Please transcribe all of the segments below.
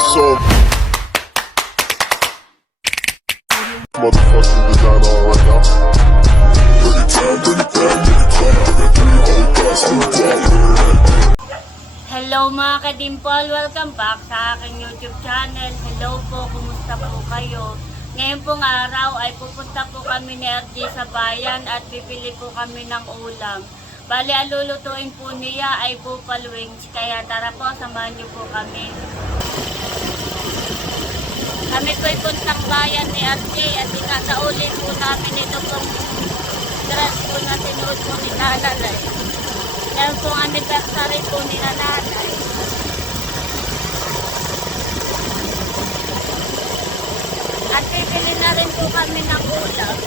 So motherfucking designer right now. Hello mga kadimpol, welcome back sa aking YouTube channel. Hello po, kumusta po kayo? Ngayon pong araw ay pupunta po kami ni RJ sa bayan at bibili po kami ng ulam. Bali, ang lulutuin po niya ay buffalo wings. Kaya tara po, samahan niyo po kami. Kami po'y puntang bayan ni RJ at isasaulin po namin ito pong dress po na tinuod po ni nanay. Ngayon pong anniversary po ni nanay. At bibili na rin po kami ng ulam.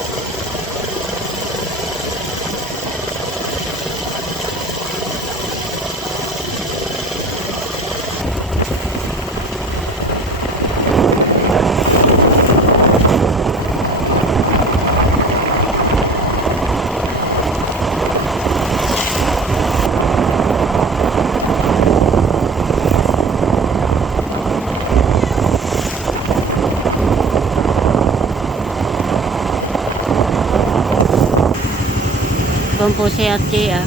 Doon po si RJ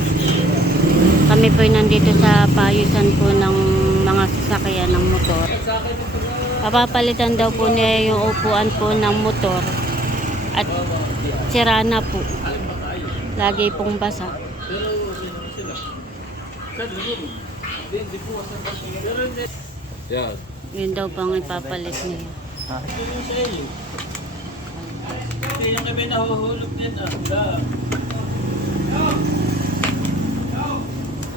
Kami po nandito sa payusan po ng mga sasakyan ng motor. Papapalitan daw po niya yung upuan po ng motor. At sira na po. Lagi pong basa. Yun daw pang ipapalit niya. Yung kami nahuhulog din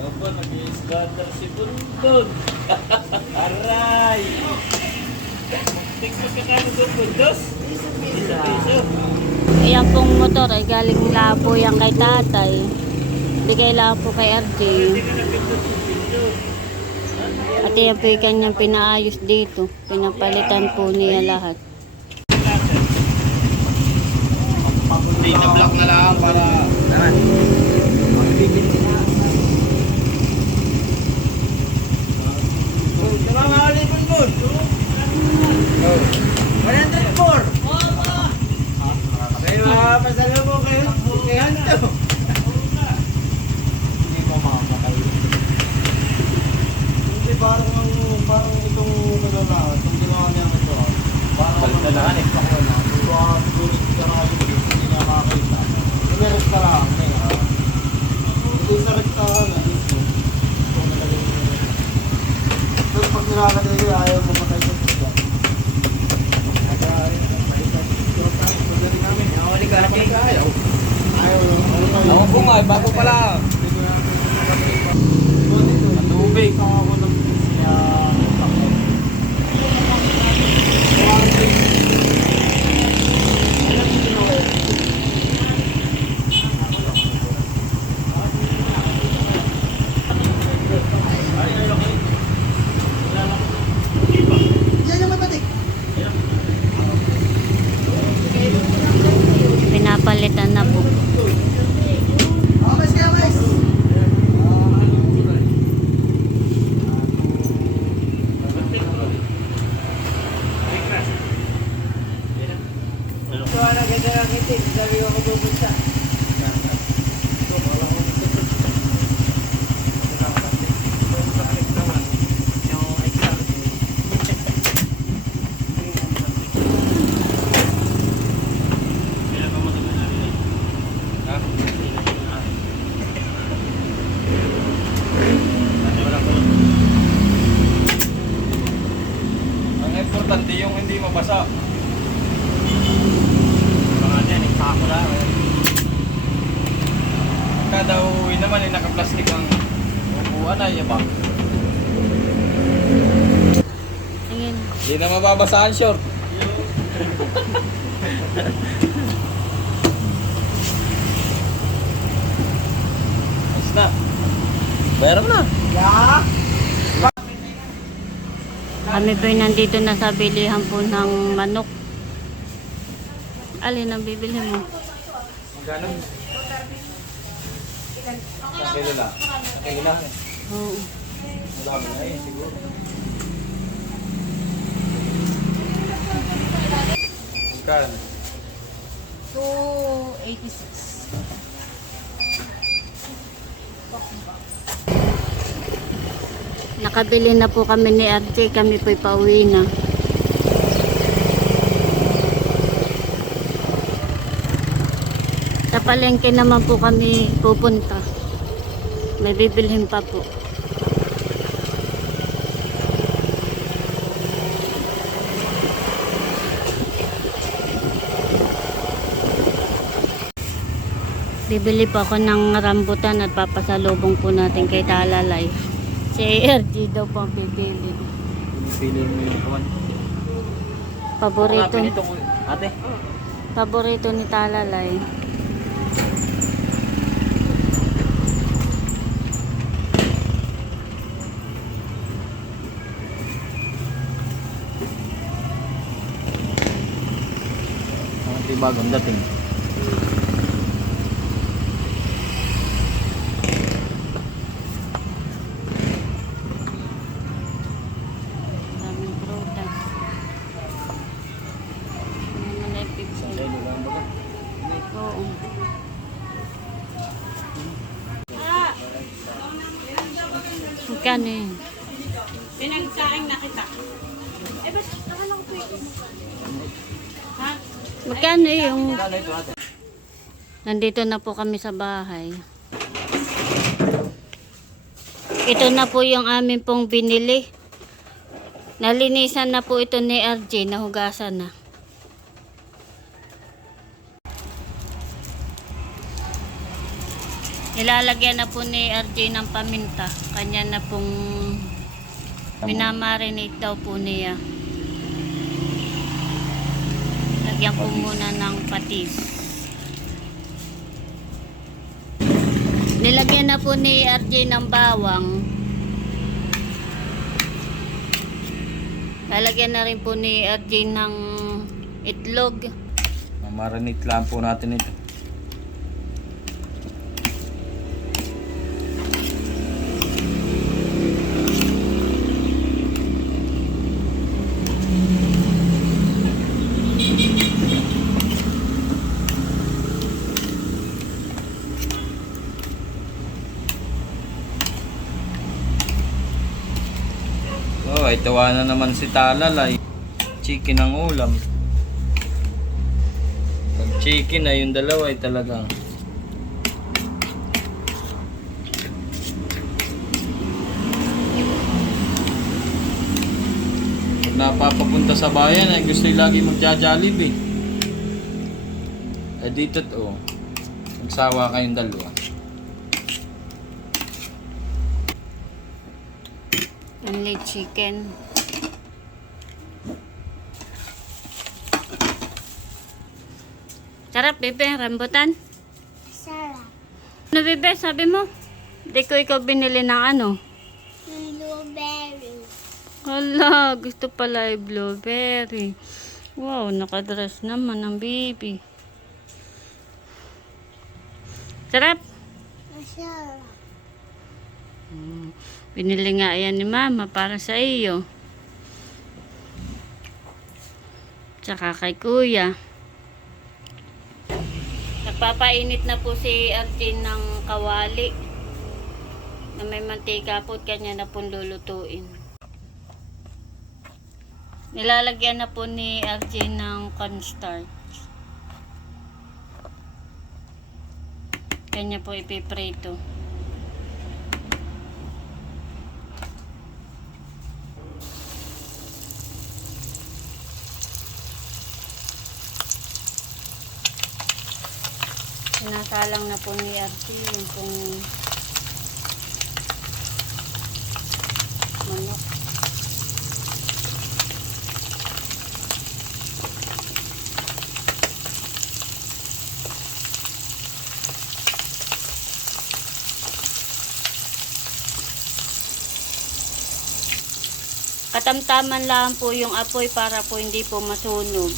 Opo, nag-i-scatter si Bundon. Aray! Tingnan magkakano doon, Bundos? Piso. Ayan pong motor ay galing Labo yan kay tatay. Bigay lang po kay RJ. At yan po yung kanyang pinaayos dito. Pinapalitan po niya lahat. Hindi na block na lang para... Naman. Tama nga ulit, Bundon. 104. Kaya mapasalo mo kayo kay Hanto. Hindi mo makakakay. Hindi parang itong nalala. Itong ginawa niya ito. Parang nalalaan eh. Sulit ka na kayo. Hindi niya makakita. Meron ka lang. Hindi sa rektahan. Tapos pag nilalagay yun, ayaw mo matay sa sila. Ako po nga, bago pa lang. Matubig. Pinapalitan na po. Ang importante yung hindi mabasa. Mga yan, ikako lang. Kada uwi naman ay naka-plastic ang upuan ay yabang. Ayan. Hindi na mababasa ang short. Ayos na. Bayaran na. Kami po nandito na sa bilihan po ng manok. Alin ang bibili mo? Magkano? Kilo lang. Kilo lang eh. Oo. Madami na eh, siguro. Kan. 286. Nakabili na po kami ni RJ, kami po'y pauwi na. Sa palengke naman po kami pupunta. May bibilhin pa po. Bibili pa ako ng rambutan at papasalubong po natin kay Talalay. Si RG daw po ang bibili. Pinipili mo yung kuwan. Paborito, Hanapin ito, ate. paborito ni Talalay. Ang bagong dating. Daming prutas. Ano man ay pipili. Oo. Magkano yun? Pinagsaing na kita. Eh, ba't akala ko po ito? Ha? Magkano yung... Kala ito, ate. Nandito na po kami sa bahay. Ito na po yung amin pong binili. Nalinisan na po ito ni RJ, nahugasan na. Ilalagyan na po ni RJ ng paminta. Kanya na pong minamarinate daw po niya. Lagyan ko muna ng patis. Nilagyan na po ni RJ ng bawang. Lalagyan na rin po ni RJ ng itlog. Mamarinate lang po natin ito. Oh, ay tawa na naman si Talalay. Chicken ang ulam. Pag chicken ay yung dalawa ay talagang pag napapapunta sa bayan ay gusto yung lagi magja-Jollibee. Eh dito to, magsawa kayong dalawa. Only chicken. Sarap, bebe. Rambutan. Sarap. Ano, bebe? Sabi mo? Di ko ikaw binili ng ano? Blueberry. Hala, gusto pala yung blueberry. Wow, nakadress naman ang baby. Sarap. Masarap. Binili nga yan ni mama para sa iyo. Tsaka kay kuya. Nagpapainit na po si Arjun ng kawali na may mantika po at kanya na pong lulutuin. Nilalagyan na po ni Arjun ng cornstarch. Kanya po ipiprito. Sinasalang na po ni Archie yung pong manok. Katamtaman lang po yung apoy para po hindi po masunog.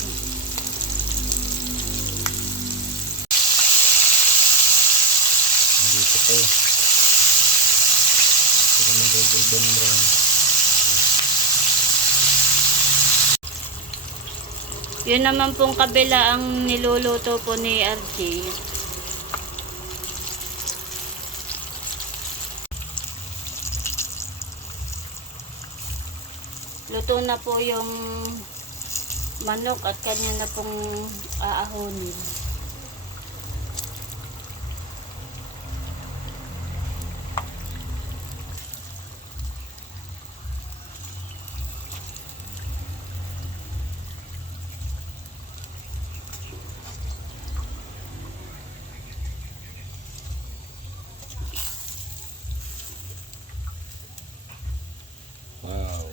Dito po. Pero mag-golden brown. Yun naman pong kabila ang niluluto po ni RJ. Luto na po yung manok at kanya na pong aahonin. Wow.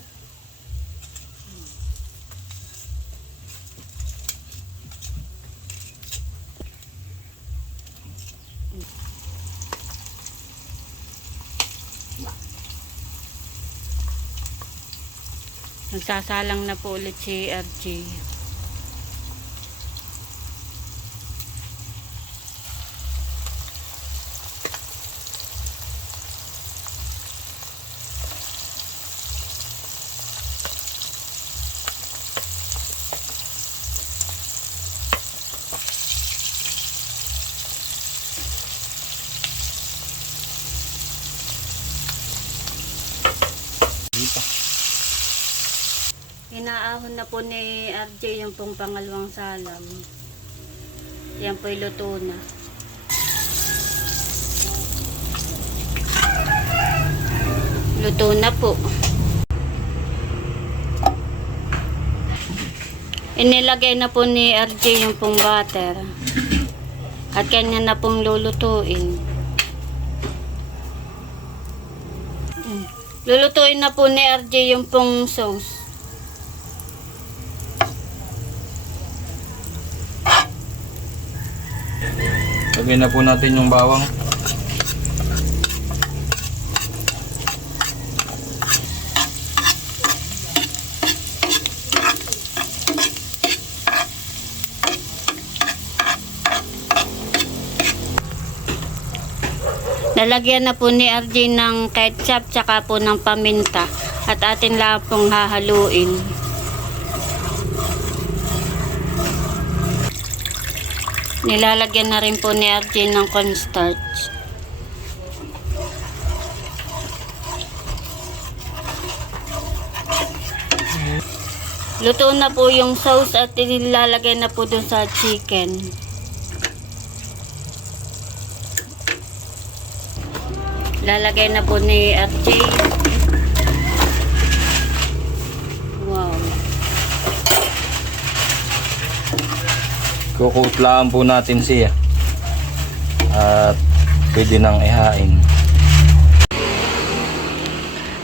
Nagsasalang na po ulit si RJ. Inaahon na po ni RJ yung pong pangalawang salam. Yan po luto na. Luto na po. Inilagay na po ni RJ yung pong butter. At kanya na pong lulutuin. Lulutuin na po ni RJ yung pong sauce. Lagyan na po natin yung bawang. Lalagyan na po ni RJ ng ketchup tsaka po ng paminta at atin lang pong hahaluin. Nilalagyan na rin po ni RJ ng cornstarch. Luto na po yung sauce at nilalagay na po dun sa chicken. Lalagay na po ni RJ. Wow. Kukutlaan po natin siya. At pwede nang ihain.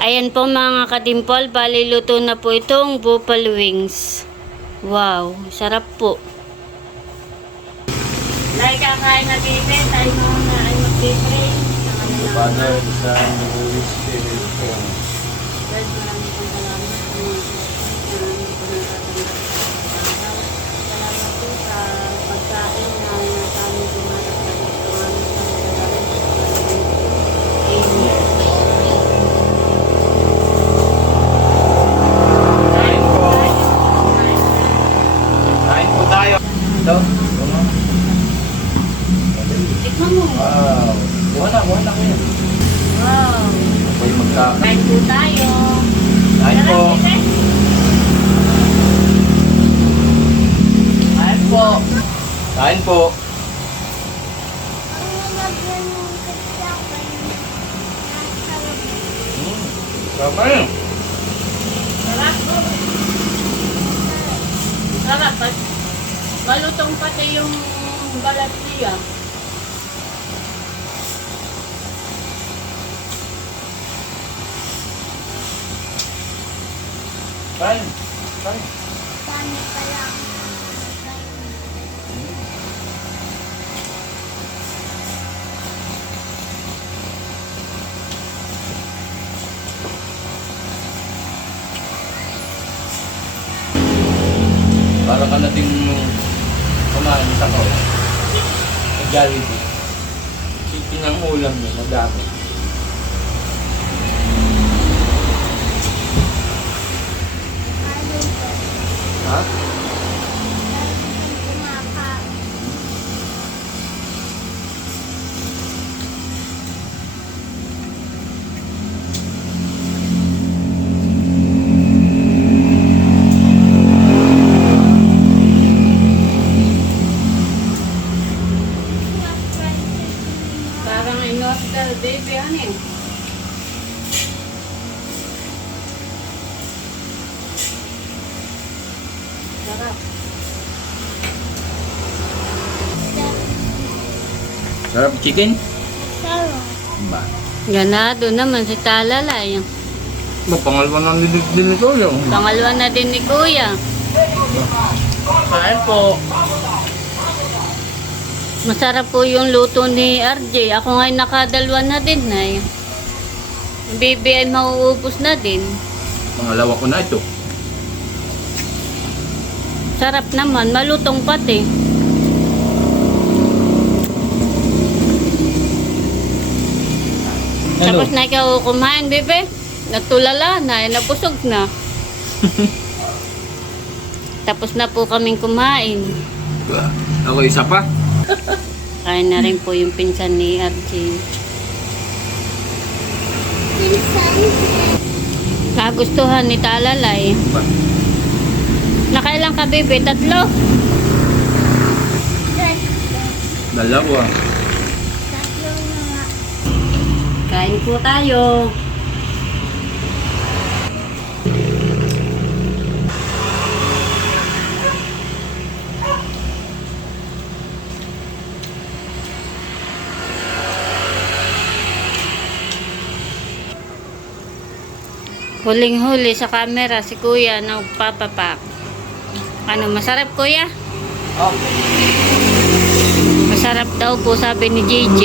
Ayan po mga kadimpol, bali luto na po itong buffalo wings. Wow, sarap po. Like kakain na bibe, tayo muna ay mag-pray. Father, Son, Holy Spirit. Lord, maraming pong salamat sa mga maraming po natatanggap. Salamat po sa pagkain na nasa aming tumatapos. Amen. Kain po. Kain po tayo. Ito. Tikman mo. Wow. Buwan na kuya. Wow. Ako'y magkakain. Kain po tayo. Kain po. Kain po. Kain po. Ang nilagyan ng ketchup ay nasarap. Tama yun. Sarap po. Sarap. Malutong pati yung balat niya. Kain. Kain. Dami pa lang. Para ka nating kumain sa ko. Jollibee. Chicken ang ulam niya. Madami. Ano ba? Ha? Sarap chicken? Sarap. Ba? Ganado naman si Talalay. Pangalawa na din ito yung. Pangalawa na din ni Kuya. Kain po. Masarap po yung luto ni RJ. Ako nga'y nakadalwa na din na eh. Yung baby ay mauubos na din. Pangalawa ko na ito. Sarap naman, malutong pati. Tapos na ikaw kumain, bebe. Natulala na, nabusog na. Tapos na po kaming kumain. Ako isa pa. Kain na rin po yung pinsan ni RJ. Pinsan. Kagustuhan ni Talalay. Ba? Nakailang ka, bebe? 3? Dalawa. Tatlo na nga. Kain po tayo. Huling-huli sa camera si Kuya nagpapapak. Ano, masarap Kuya? Okay. Masarap daw po sabi ni JJ.